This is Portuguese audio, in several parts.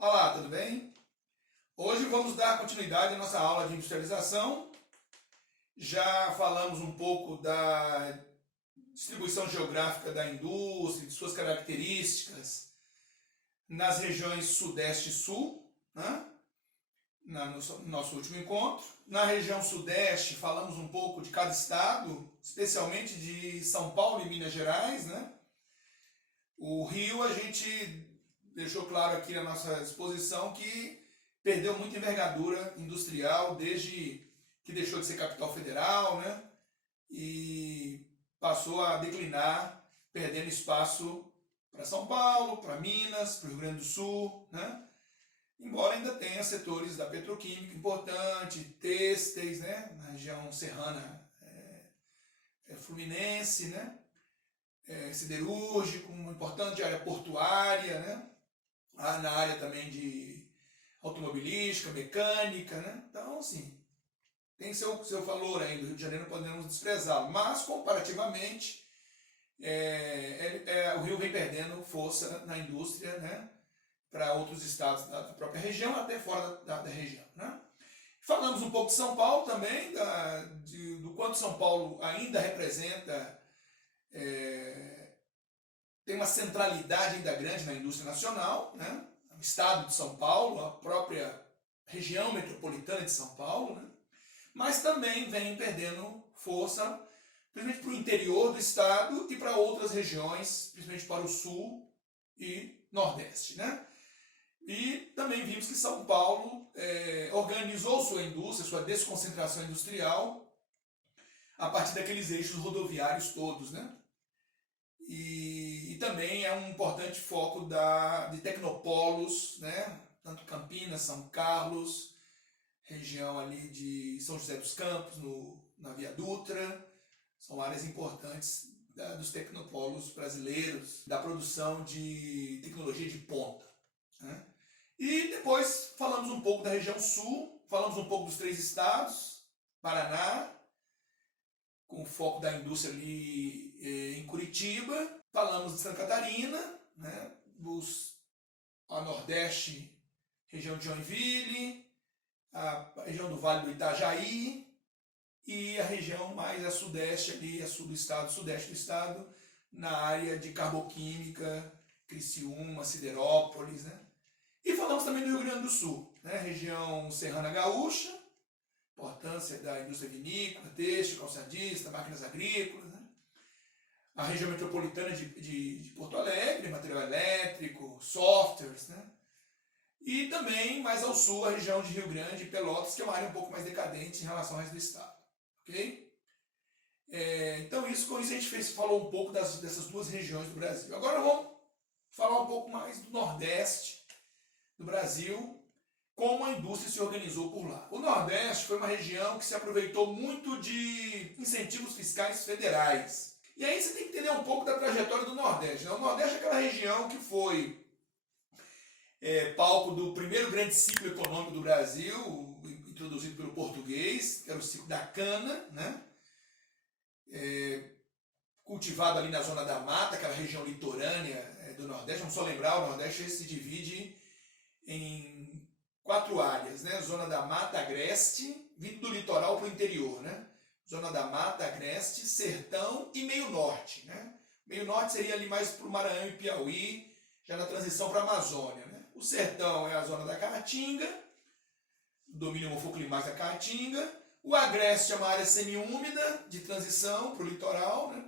Olá, tudo bem? Hoje vamos dar continuidade à nossa aula de industrialização. Já falamos um pouco da distribuição geográfica da indústria, de suas características nas regiões Sudeste e Sul, né? No nosso último encontro. Na região Sudeste falamos um pouco de cada estado, especialmente de São Paulo e Minas Gerais, né? O Rio a gente deixou claro aqui na nossa exposição que perdeu muita envergadura industrial desde que deixou de ser capital federal, né? E passou a declinar, perdendo espaço para São Paulo, para Minas, para o Rio Grande do Sul, né? Embora ainda tenha setores da petroquímica importante, têxteis, né? Na região serrana fluminense, né? Siderúrgico, uma importante área portuária, né? Na área também de automobilística, mecânica, né? Então, assim, tem seu valor ainda, o Rio de Janeiro não podemos desprezá-lo, mas comparativamente o Rio vem perdendo força na indústria, né? Para outros estados da própria região, até fora da região, né? Falamos um pouco de São Paulo também, do quanto São Paulo ainda representa, tem uma centralidade ainda grande na indústria nacional, né? O estado de São Paulo, a própria região metropolitana de São Paulo, né? Mas também vem perdendo força, principalmente para o interior do estado e para outras regiões, principalmente para o sul e nordeste, né? E também vimos que São Paulo organizou sua indústria, sua desconcentração industrial, a partir daqueles eixos rodoviários todos, né? E também é um importante foco de tecnopolos, né? Tanto Campinas, São Carlos, região ali de São José dos Campos, na Via Dutra, são áreas importantes dos tecnopolos brasileiros, da produção de tecnologia de ponta, né? E depois falamos um pouco da região sul, falamos um pouco dos 3 estados, Paraná, com foco da indústria ali em Curitiba, falamos de Santa Catarina, né, a Nordeste, região de Joinville, a região do Vale do Itajaí e a região mais a sudeste ali, a sul do estado, sudeste do estado, na área de carboquímica, Criciúma, Siderópolis, né? E falamos também do Rio Grande do Sul, né, região serrana gaúcha, importância da indústria vinícola, têxtil, calçadista, máquinas agrícolas, né? A região metropolitana de Porto Alegre, material elétrico, softwares, né? E também mais ao sul a região de Rio Grande e Pelotas, que é uma área um pouco mais decadente em relação ao resto do estado, ok? Então com isso a gente falou um pouco dessas 2 regiões do Brasil. Agora vamos falar um pouco mais do Nordeste do Brasil, como a indústria se organizou por lá. O Nordeste foi uma região que se aproveitou muito de incentivos fiscais federais. E aí você tem que entender um pouco da trajetória do Nordeste, né? O Nordeste é aquela região que foi palco do primeiro grande ciclo econômico do Brasil, introduzido pelo português, que era o ciclo da cana, né? Cultivado ali na zona da mata, aquela região litorânea do Nordeste. Vamos só lembrar, o Nordeste se divide em 4 áreas, né? Zona da Mata Agreste, vindo do litoral para o interior, né? Zona da Mata Agreste, Sertão e Meio Norte, né? Meio Norte seria ali mais para o Maranhão e Piauí, já na transição para a Amazônia, né? O Sertão é a zona da Caatinga, domínio morfoclimático da Caatinga. O Agreste é uma área semi-úmida de transição para o litoral, né?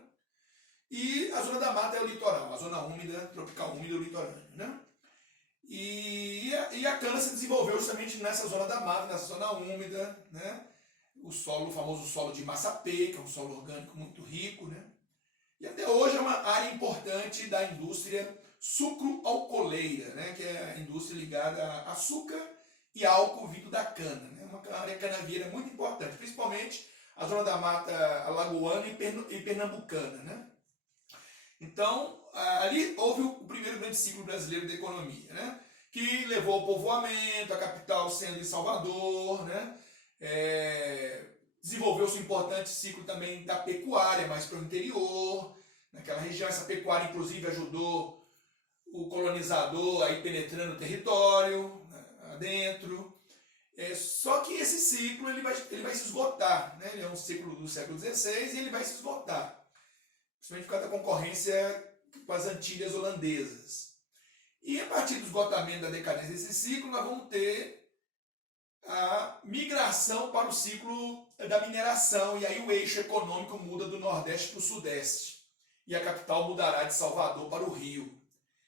E a zona da mata é o litoral, a zona úmida, tropical úmida, o litorâneo, né? E a cana se desenvolveu justamente nessa zona da mata, nessa zona úmida, né? O famoso solo de Massapê, que é um solo orgânico muito rico, né? E até hoje é uma área importante da indústria sucro-alcooleira, né? Que é a indústria ligada a açúcar e álcool vindo da cana, né? Uma área canavieira muito importante, principalmente a zona da mata alagoana e pernambucana, né? Então, ali houve o primeiro grande ciclo brasileiro da economia, né? Que levou ao povoamento, a capital sendo em Salvador, né? Desenvolveu-se um importante ciclo também da pecuária, mais para o interior. Naquela região, essa pecuária, inclusive, ajudou o colonizador aí penetrando o território, né, adentro. Só que esse ciclo ele vai se esgotar, né? Ele é um ciclo do século XVI e ele vai se esgotar, principalmente por causa da concorrência com as Antilhas holandesas. E a partir do esgotamento da decadência desse ciclo, nós vamos ter a migração para o ciclo da mineração, e aí o eixo econômico muda do Nordeste para o Sudeste, e a capital mudará de Salvador para o Rio.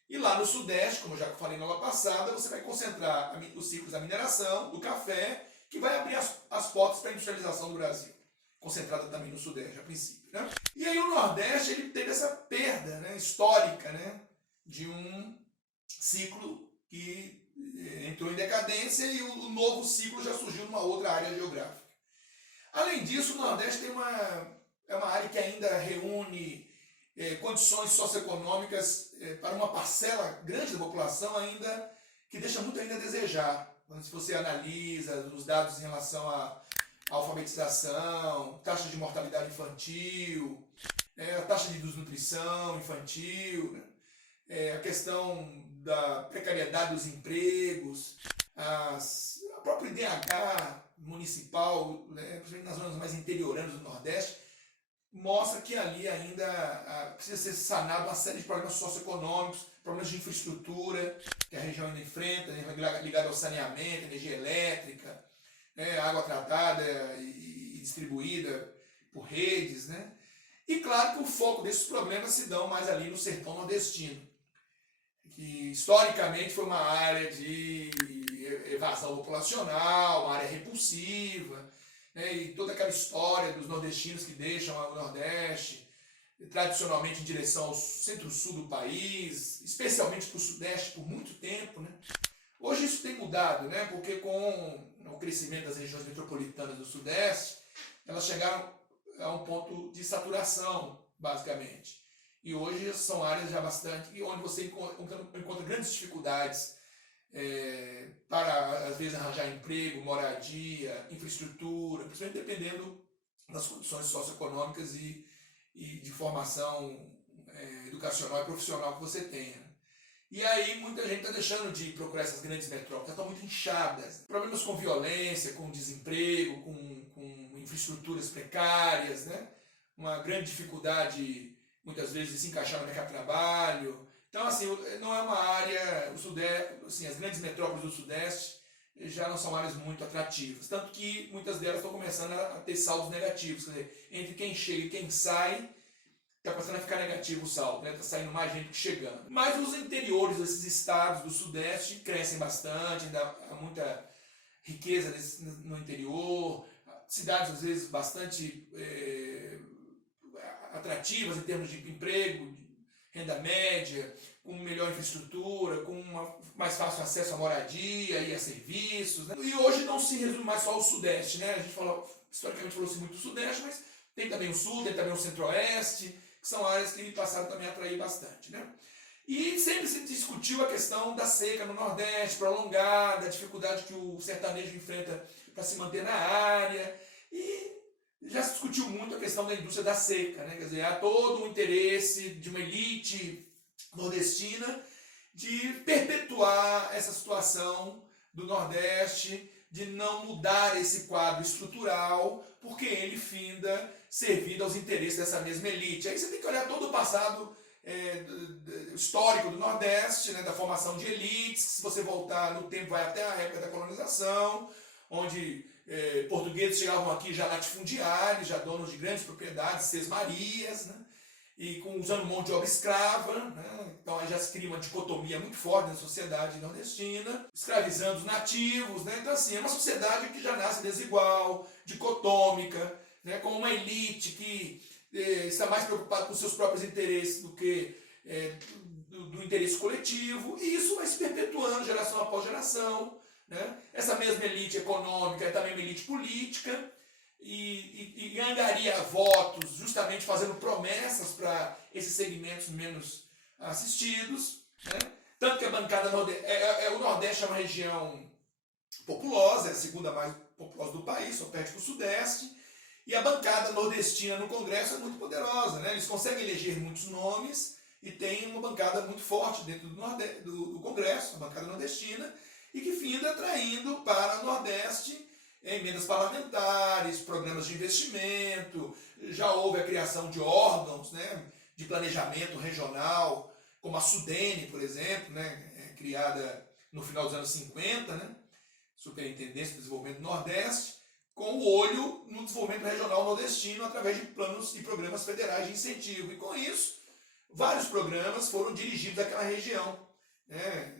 E lá no Sudeste, como eu já falei na aula passada, você vai concentrar os ciclos da mineração, do café, que vai abrir as portas para a industrialização do Brasil, concentrada também no Sudeste, a princípio. Né? E aí o Nordeste ele teve essa perda, né, histórica, né, de um ciclo que entrou em decadência, e o novo ciclo já surgiu numa outra área geográfica. Além disso, o Nordeste é uma área que ainda reúne condições socioeconômicas para uma parcela grande da população ainda que deixa muito ainda a desejar. Quando você analisa os dados em relação à alfabetização, taxa de mortalidade infantil, a taxa de desnutrição infantil, né? A questão da precariedade dos empregos, a própria IDH municipal, né, principalmente nas zonas mais interioranas do Nordeste, mostra que ali ainda precisa ser sanado uma série de problemas socioeconômicos, problemas de infraestrutura que a região ainda enfrenta, ligado ao saneamento, energia elétrica, água tratada e distribuída por redes, né? E claro que o foco desses problemas se dão mais ali no sertão nordestino, que historicamente foi uma área de evasão populacional, uma área repulsiva, né, e toda aquela história dos nordestinos que deixam o Nordeste, tradicionalmente em direção ao centro-sul do país, especialmente para o Sudeste por muito tempo. Né? Hoje isso tem mudado, né, porque com o crescimento das regiões metropolitanas do Sudeste, elas chegaram a um ponto de saturação, basicamente. E hoje são áreas já bastante, onde você encontra grandes dificuldades para, às vezes, arranjar emprego, moradia, infraestrutura, principalmente dependendo das condições socioeconômicas e de formação educacional e profissional que você tenha. E aí muita gente está deixando de procurar essas grandes metrópoles, estão muito inchadas. Problemas com violência, com desemprego, com infraestruturas precárias, né? Uma grande dificuldade, muitas vezes, de se encaixar no mercado de trabalho. Então, assim, não é uma área, o Sudeste, assim, as grandes metrópoles do Sudeste já não são áreas muito atrativas. Tanto que muitas delas estão começando a ter saldos negativos. Quer dizer, entre quem chega e quem sai, está começando a ficar negativo o saldo, né? Está saindo mais gente que chegando. Mas os interiores desses estados do Sudeste crescem bastante, ainda há muita riqueza no interior, cidades, às vezes, bastante atrativas em termos de emprego, renda média, com melhor infraestrutura, com mais fácil acesso à moradia e a serviços. Né? E hoje não se resume mais só ao Sudeste, né? A gente historicamente falou-se muito do Sudeste, mas tem também o Sul, tem também o Centro-Oeste, que são áreas que passaram também a atrair bastante. Né? E sempre se discutiu a questão da seca no Nordeste, prolongada, a dificuldade que o sertanejo enfrenta para se manter na área. E já se discutiu muito a questão da indústria da seca, né? Quer dizer, há todo um interesse de uma elite nordestina de perpetuar essa situação do Nordeste, de não mudar esse quadro estrutural, porque ele finda servindo aos interesses dessa mesma elite. Aí você tem que olhar todo o passado histórico do Nordeste, né, da formação de elites, se você voltar no tempo vai até a época da colonização, onde portugueses chegavam aqui já latifundiários, já donos de grandes propriedades, sesmarias, né? E usando mão de obra escrava, né? Então aí já se cria uma dicotomia muito forte na sociedade nordestina, escravizando os nativos, né? Então assim, é uma sociedade que já nasce desigual, dicotômica, né? Com uma elite que está mais preocupada com seus próprios interesses do que do interesse coletivo, e isso vai se perpetuando geração após geração. Né? Essa mesma elite econômica é também uma elite política e angaria votos justamente fazendo promessas para esses segmentos menos assistidos. Né? Tanto que a bancada nordeste, o Nordeste é uma região populosa, é a segunda mais populosa do país, só perde para o Sudeste, e a bancada nordestina no Congresso é muito poderosa. Né? Eles conseguem eleger muitos nomes e tem uma bancada muito forte dentro do Congresso, a bancada nordestina, e que finda atraindo para o Nordeste emendas parlamentares, programas de investimento, já houve a criação de órgãos, né, de planejamento regional, como a Sudene, por exemplo, né, criada no final dos anos 50, né, Superintendência do Desenvolvimento do Nordeste, com o olho no desenvolvimento regional nordestino através de planos e programas federais de incentivo. E com isso, vários programas foram dirigidos àquela região, né,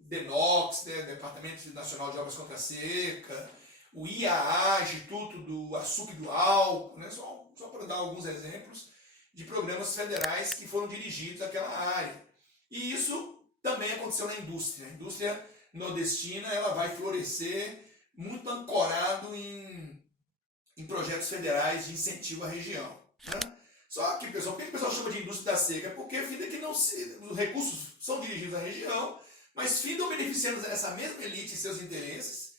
DENOX, né, Departamento Nacional de Obras contra a Seca, o IAA, Instituto do Açúcar e do Álcool, né, só para dar alguns exemplos de programas federais que foram dirigidos àquela área. E isso também aconteceu na indústria. A indústria nordestina ela vai florescer muito ancorado em projetos federais de incentivo à região. Né? Só que, pessoal, por que o pessoal chama de indústria da seca? É porque finda que os recursos são dirigidos à região, mas findam beneficiando essa mesma elite e seus interesses,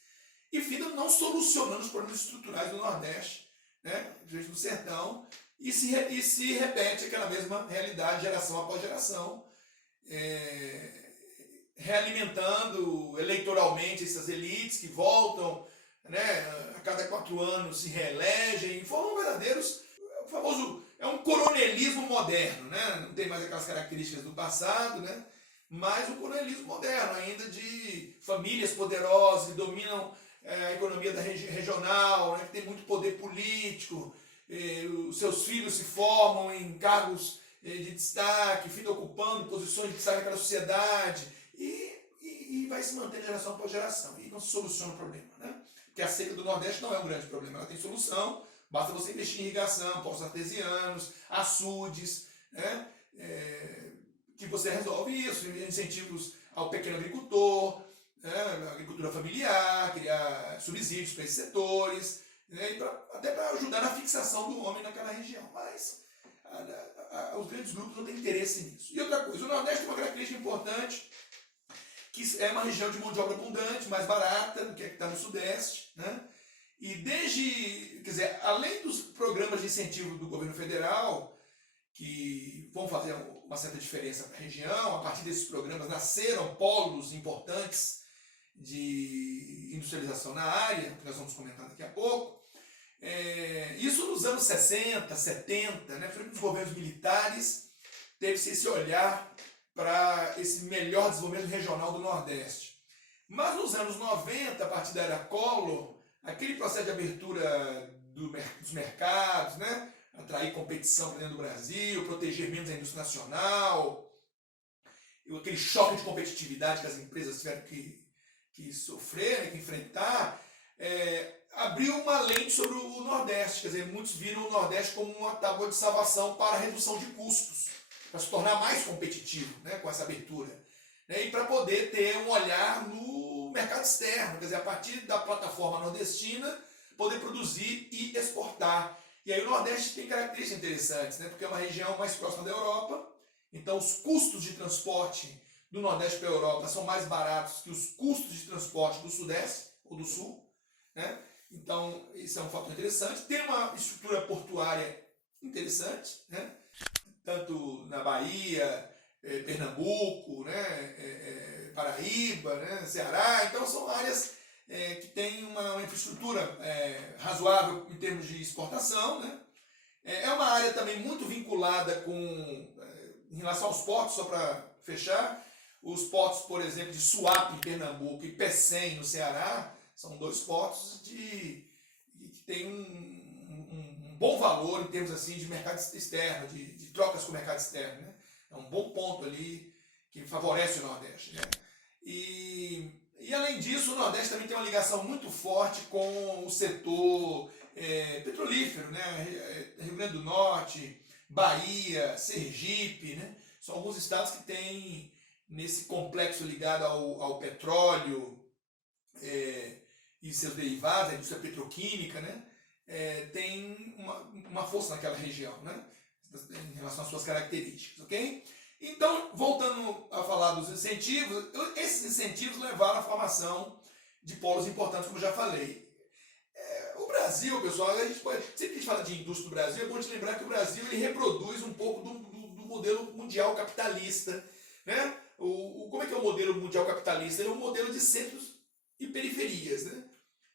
e findam não solucionando os problemas estruturais do Nordeste, né, do sertão, e se repete aquela mesma realidade geração após geração, realimentando eleitoralmente essas elites que voltam, né, a cada 4 anos se reelegem, formam verdadeiros, o famoso, é um coronelismo moderno, né, não tem mais aquelas características do passado, né, mas um coronelismo moderno, ainda de famílias poderosas que dominam a economia regional, né, que tem muito poder político, os seus filhos se formam em cargos de destaque, ficam ocupando posições de destaque naquela sociedade e vai se mantendo geração após geração. E não se soluciona o problema. Né? Porque a seca do Nordeste não é um grande problema, ela tem solução, basta você investir em irrigação, poços artesianos, açudes, né? Que você resolve isso, incentivos ao pequeno agricultor, né? Agricultura familiar, criar subsídios para esses setores, né? Até para ajudar na fixação do homem naquela região. Mas os grandes grupos não têm interesse nisso. E outra coisa, o Nordeste tem uma característica importante, que é uma região de mão de obra abundante, mais barata do que a que está no Sudeste, né? E quer dizer, além dos programas de incentivo do governo federal, que vão fazer uma certa diferença para a região, a partir desses programas nasceram polos importantes de industrialização na área, que nós vamos comentar daqui a pouco. Isso nos anos 60, 70, né, principalmente nos governos militares, teve-se esse olhar para esse melhor desenvolvimento regional do Nordeste. Mas nos anos 90, a partir da era Collor, aquele processo de abertura dos mercados, né, atrair competição para dentro do Brasil, proteger menos a indústria nacional, aquele choque de competitividade que as empresas tiveram que sofrer, né, que enfrentar, abriu uma lente sobre o Nordeste. Quer dizer, muitos viram o Nordeste como uma tábua de salvação para a redução de custos, para se tornar mais competitivo, né, com essa abertura. Né, e para poder ter um olhar no mercado externo, quer dizer, a partir da plataforma nordestina, poder produzir e exportar. E aí o Nordeste tem características interessantes, né? Porque é uma região mais próxima da Europa, então os custos de transporte do Nordeste para a Europa são mais baratos que os custos de transporte do Sudeste ou do Sul, né? Então isso é um fator interessante. Tem uma estrutura portuária interessante, né? Tanto na Bahia, Pernambuco, né? Paraíba, né? Ceará, então são áreas que tem uma infraestrutura razoável em termos de exportação, né? É uma área também muito vinculada em relação aos portos, só para fechar, os portos, por exemplo, de Suape, em Pernambuco, e Pecém, no Ceará, são 2 portos que têm um bom valor em termos assim, de mercado externo, de trocas com o mercado externo. Né? É um bom ponto ali que favorece o Nordeste. Né? E além disso, o Nordeste também tem uma ligação muito forte com o setor petrolífero, né? Rio Grande do Norte, Bahia, Sergipe, né? São alguns estados que têm, nesse complexo ligado ao petróleo e seus derivados, a indústria petroquímica, né? Tem uma força naquela região, né? Em relação às suas características, ok? Então, voltando a falar dos incentivos, esses incentivos levaram à formação de polos importantes, como eu já falei. O Brasil, pessoal, sempre que a gente fala de indústria do Brasil, é bom te lembrar que o Brasil ele reproduz um pouco do modelo mundial capitalista. Né? Como é que é o modelo mundial capitalista? Ele é um modelo de centros e periferias. Né?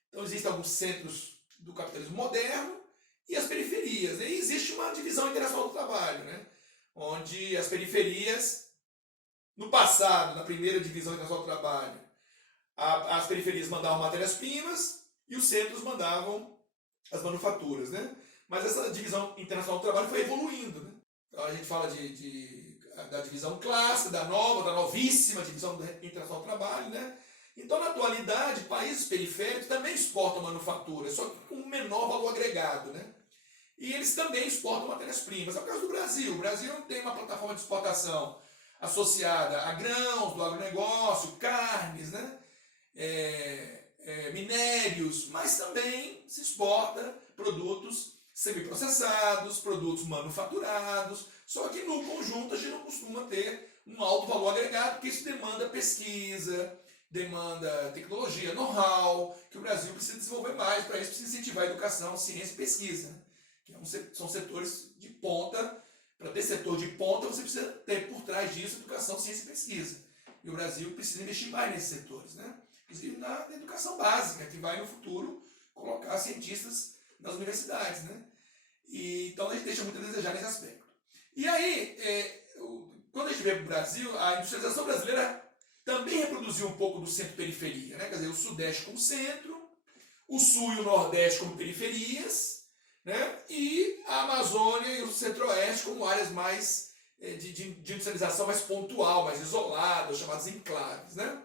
Então existem alguns centros do capitalismo moderno e as periferias. E existe uma divisão internacional do trabalho, né? Onde as periferias, no passado, na primeira divisão internacional do trabalho, as periferias mandavam matérias-primas e os centros mandavam as manufaturas. Né? Mas essa divisão internacional do trabalho foi evoluindo. Né? Então a gente fala da divisão clássica, da novíssima divisão internacional do trabalho. Né? Então, na atualidade, países periféricos também exportam manufaturas, só que com um menor valor agregado. Né? E eles também exportam matérias-primas. É o caso do Brasil. O Brasil tem uma plataforma de exportação associada a grãos, do agronegócio, carnes, né? Minérios, mas também se exporta produtos semiprocessados, produtos manufaturados, só que no conjunto a gente não costuma ter um alto valor agregado, porque isso demanda pesquisa, demanda tecnologia, know-how, que o Brasil precisa desenvolver mais. Para isso precisa incentivar a educação, ciência e pesquisa, né? Que são setores de ponta. Para ter setor de ponta, você precisa ter por trás disso educação, ciência e pesquisa. E o Brasil precisa investir mais nesses setores, né? Inclusive na educação básica, que vai no futuro colocar cientistas nas universidades. Né? Então a gente deixa muito a desejar nesse aspecto. E aí, quando a gente vê para o Brasil, a industrialização brasileira também reproduziu um pouco do centro-periferia. Né? Quer dizer, o Sudeste como centro, o Sul e o Nordeste como periferias, né? E a Amazônia e o Centro-Oeste como áreas mais de industrialização mais pontual, mais isolada, chamadas enclaves. Né?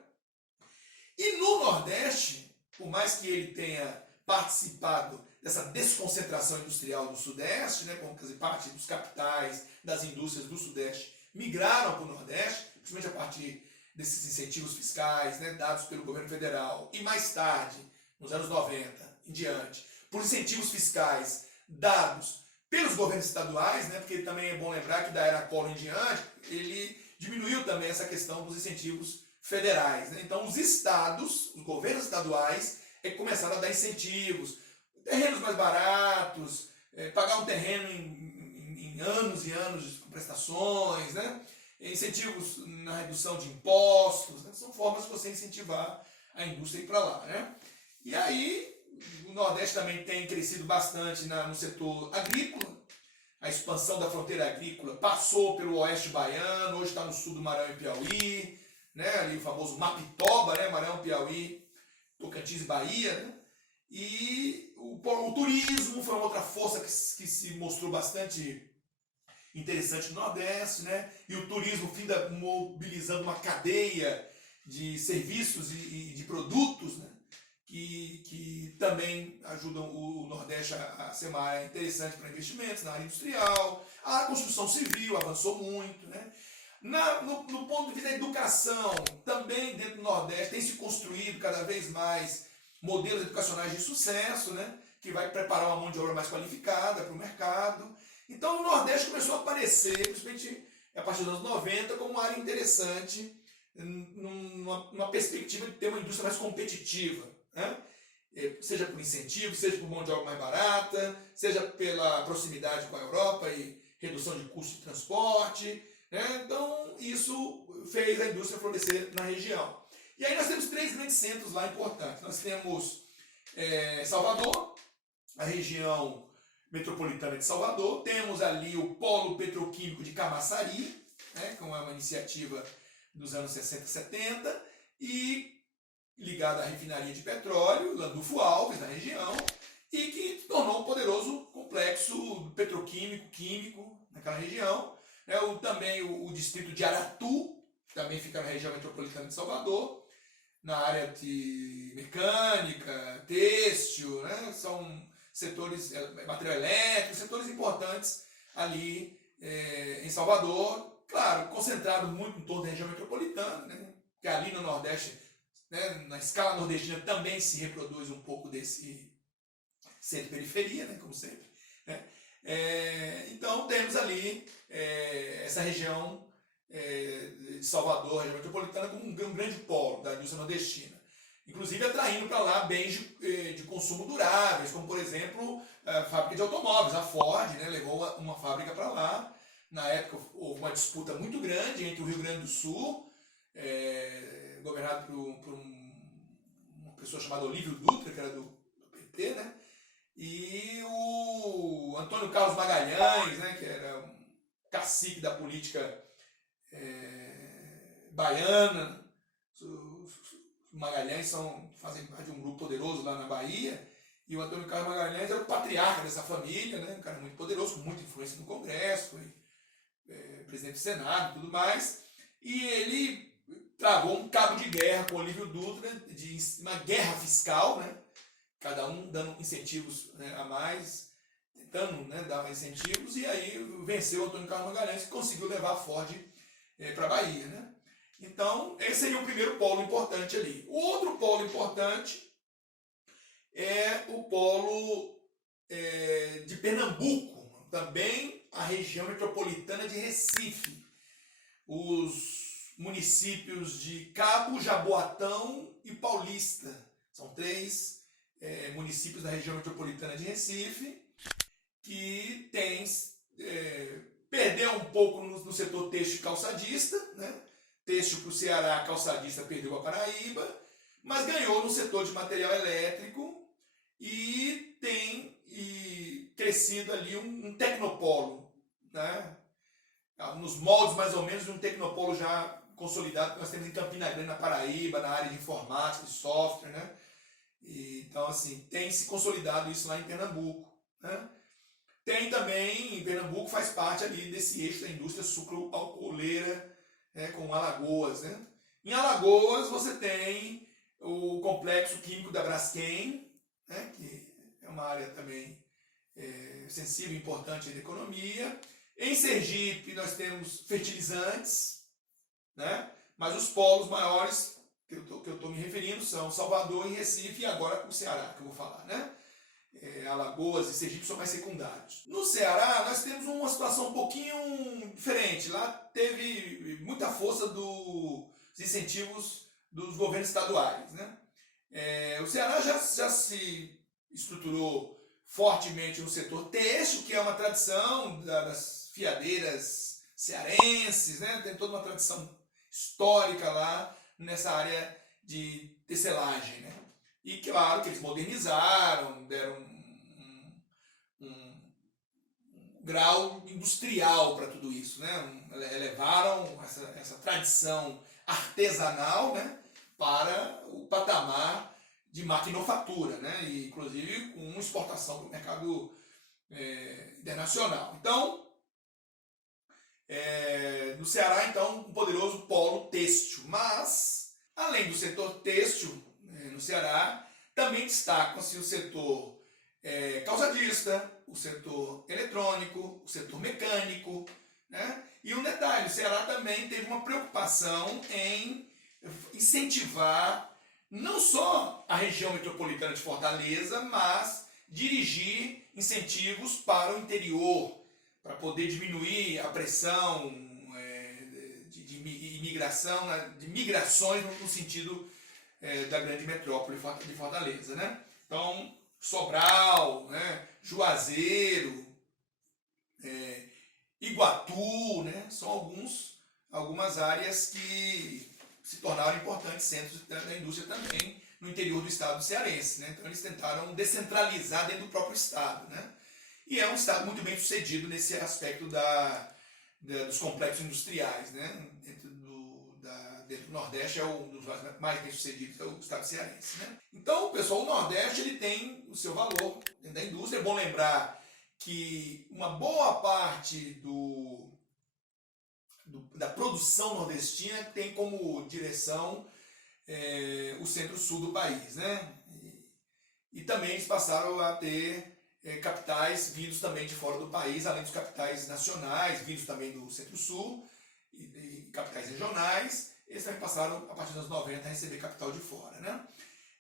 E no Nordeste, por mais que ele tenha participado dessa desconcentração industrial do Sudeste, né, como, quer dizer, parte dos capitais das indústrias do Sudeste migraram para o Nordeste, principalmente a partir desses incentivos fiscais, né, dados pelo governo federal, e mais tarde, nos anos 90 em diante, por incentivos fiscais dados pelos governos estaduais, né, porque também é bom lembrar que da era Collor em diante, ele diminuiu também essa questão dos incentivos federais. Né? Então os estados, os governos estaduais, começaram a dar incentivos, terrenos mais baratos, pagar um terreno em anos e anos de prestações, né? Incentivos na redução de impostos, né? São formas de você incentivar a indústria a ir para lá. Né? E aí o Nordeste também tem crescido bastante no setor agrícola. A expansão da fronteira agrícola passou pelo oeste baiano, hoje está no sul do Maranhão e Piauí, né? Ali o famoso Mapitoba, né? Maranhão, Piauí, Tocantins e Bahia. Né? E o turismo foi uma outra força que se mostrou bastante interessante no Nordeste. Né? E o turismo finda mobilizando uma cadeia de serviços e de produtos, né? que também ajudam o Nordeste a ser uma área interessante para investimentos na área industrial. A construção civil avançou muito. Né? No ponto de vista da educação, também dentro do Nordeste tem se construído cada vez mais modelos educacionais de sucesso, né? Que vai preparar uma mão de obra mais qualificada para o mercado. Então o Nordeste começou a aparecer, principalmente a partir dos anos 90, como uma área interessante, numa perspectiva de ter uma indústria mais competitiva. Né? Seja por incentivo, seja por mão de obra mais barata, seja pela proximidade com a Europa e redução de custo de transporte. Né? Então isso fez a indústria florescer na região. E aí nós temos 3 grandes centros lá importantes. Nós temos Salvador, a região metropolitana de Salvador. Temos ali o Polo Petroquímico de Camaçari, né, que é uma iniciativa dos anos 60 e 70, e ligada à refinaria de petróleo, Landulfo Alves, na região, e que tornou um poderoso complexo petroquímico, químico, naquela região. Também o distrito de Aratu, que também fica na região metropolitana de Salvador, na área de mecânica, têxtil, né? São setores, material elétrico, setores importantes ali em Salvador, claro, concentrado muito em torno da região metropolitana, né? Porque ali no Nordeste, né, na escala nordestina, também se reproduz um pouco desse centro-periferia, né, como sempre. Né? Então temos ali essa região de Salvador, região metropolitana, como um grande polo da indústria nordestina. Inclusive atraindo para lá bens de consumo duráveis, como por exemplo a fábrica de automóveis, a Ford, né, levou uma fábrica para lá Na época houve uma disputa muito grande entre o Rio Grande do Sul, governado por uma pessoa chamada Olívio Dutra, que era do PT, né? E o Antônio Carlos Magalhães, né, que era um cacique da política baiana. Os Magalhães fazem parte de um grupo poderoso lá na Bahia, e o Antônio Carlos Magalhães era o patriarca dessa família, né, um cara muito poderoso, com muita influência no Congresso, foi presidente do Senado e tudo mais, e ele travou um cabo de guerra com o Olívio Dutra, de uma guerra fiscal, né, cada um dando incentivos, né, a mais, tentando, né, dar incentivos, e aí venceu o Antônio Carlos Magalhães, que conseguiu levar a Ford para a Bahia. Né? Então, esse seria o primeiro polo importante ali. O outro polo importante é o polo de Pernambuco, também a região metropolitana de Recife. Os municípios de Cabo, Jaboatão e Paulista. São 3 municípios da região metropolitana de Recife que perdeu um pouco no setor têxtil e calçadista, né? Têxtil para o Ceará, calçadista perdeu a Paraíba, mas ganhou no setor de material elétrico e tem crescido ali um tecnopolo, né? Nos moldes mais ou menos de um tecnopolo já consolidado que nós temos em Campina Grande, na Paraíba, na área de informática, de software, né? Então, assim, tem se consolidado isso lá em Pernambuco, né? Tem também, em Pernambuco, faz parte ali desse eixo da indústria sucro-alcooleira, né, com Alagoas. Né? Em Alagoas, você tem o complexo químico da Braskem, né, que é uma área também sensível e importante da economia. Em Sergipe, nós temos fertilizantes, né, mas os polos maiores que eu estou me referindo são Salvador e Recife, e agora o Ceará, que eu vou falar, né? Alagoas e Sergipe são mais secundários. No Ceará, nós temos uma situação um pouquinho diferente. Lá teve muita força dos incentivos dos governos estaduais. Né? O Ceará já se estruturou fortemente no setor têxtil, que é uma tradição das fiadeiras cearenses, né? Tem toda uma tradição histórica lá nessa área de tecelagem. Né? E claro que eles modernizaram, deram um grau industrial para tudo isso, né? Elevaram essa tradição artesanal, né, para o patamar de maquinofatura, né? E, inclusive com exportação para o mercado internacional. Então, no Ceará, então, um poderoso polo têxtil, mas, além do setor têxtil, no Ceará, também destacam-se o setor calçadista, o setor eletrônico, o setor mecânico. Né? E um detalhe, o Ceará também teve uma preocupação em incentivar não só a região metropolitana de Fortaleza, mas dirigir incentivos para o interior, para poder diminuir a pressão de imigração, de migrações no sentido da grande metrópole de Fortaleza. Né? Então, Sobral, né? Juazeiro, Iguatu, né? São algumas áreas que se tornaram importantes centros da indústria também no interior do estado cearense. Né? Então eles tentaram descentralizar dentro do próprio estado. Né? E é um estado muito bem sucedido nesse aspecto dos complexos industriais. Né? Dentro do Nordeste é um dos mais bem sucedidos, é o estado cearense. Né? Então, pessoal, o Nordeste ele tem o seu valor dentro da indústria. É bom lembrar que uma boa parte da produção nordestina tem como direção o centro-sul do país. Né? E também eles passaram a ter capitais vindos também de fora do país, além dos capitais nacionais, vindos também do centro-sul, e capitais regionais. Eles também passaram, a partir dos anos 90, a receber capital de fora. Né?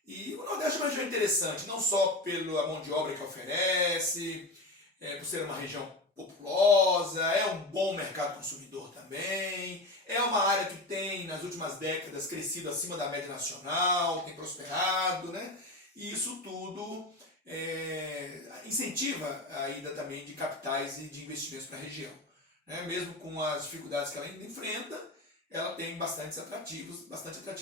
E o Nordeste é uma região interessante, não só pela mão de obra que oferece, por ser uma região populosa, é um bom mercado consumidor também, é uma área que tem, nas últimas décadas, crescido acima da média nacional, tem prosperado, né? E isso tudo incentiva a ida também de capitais e de investimentos para a região. né? Mesmo com as dificuldades que ela ainda enfrenta, ela tem bastante atrativos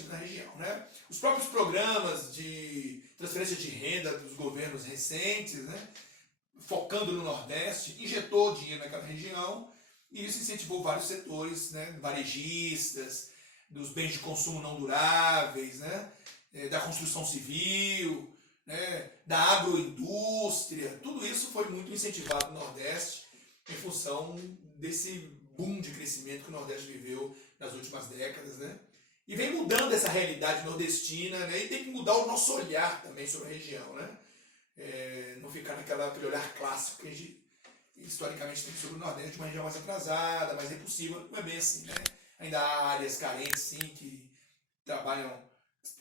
na região, né? Os próprios programas de transferência de renda dos governos recentes, né? Focando no Nordeste, injetou dinheiro naquela região e isso incentivou vários setores, né? Varejistas, dos bens de consumo não duráveis, né? Da construção civil, né? Da agroindústria. Tudo isso foi muito incentivado no Nordeste em função desse boom de crescimento que o Nordeste viveu nas últimas décadas, né? E vem mudando essa realidade nordestina, né? E tem que mudar o nosso olhar também sobre a região, né? Não ficar naquele olhar clássico que a gente historicamente tem sobre o Nordeste, uma região mais atrasada, mais repulsiva. Não é bem assim, né? Ainda há áreas carentes, sim, que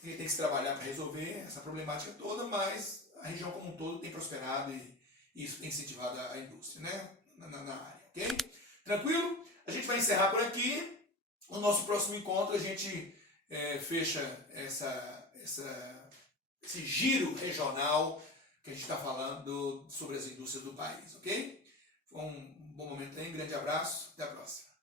tem que se trabalhar para resolver essa problemática toda, mas a região como um todo tem prosperado e isso tem incentivado a indústria, né? Na área, ok? Tranquilo? A gente vai encerrar por aqui. No nosso próximo encontro a gente fecha esse giro regional que a gente está falando sobre as indústrias do país, ok? Foi um bom momento aí, um grande abraço, até a próxima.